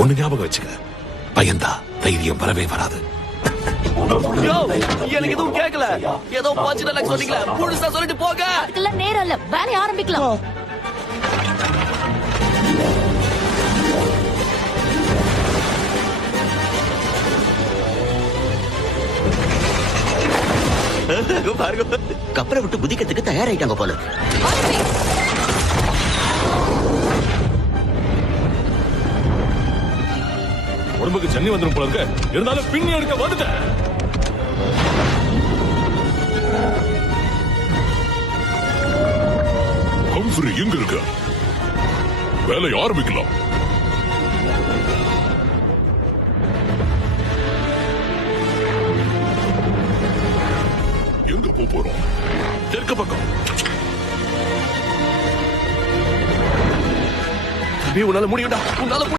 ஒண்ணு ஞாபகம் வச்சுக்க, பயந்தா தைரியம் வரவே வராது. எனக்கு எதுவும் கேட்கல. ஏதோ பாச்சு சொன்னீங்களா, முழுசா சொல்லிட்டு போக. அதுக்கெல்லாம் நேரம் இல்ல, வேலையை ஆரம்பிக்கலாம். பாருங்க, கப்பலை விட்டு குதிக்கிறதுக்கு தயாராயிட்டாங்க போல. உடம்புக்கு சென்னி வந்துடும் போல இருக்க. இருந்தாலும் பின்னி எடுக்க வந்துட்டேன். ஹம்ஃப்ரி எங்க இருக்க? வேலையை ஆரம்பிக்கலாம். எங்க போறோம்? தெற்கு பக்கம். உன்னால முடியும்டா, உன்னால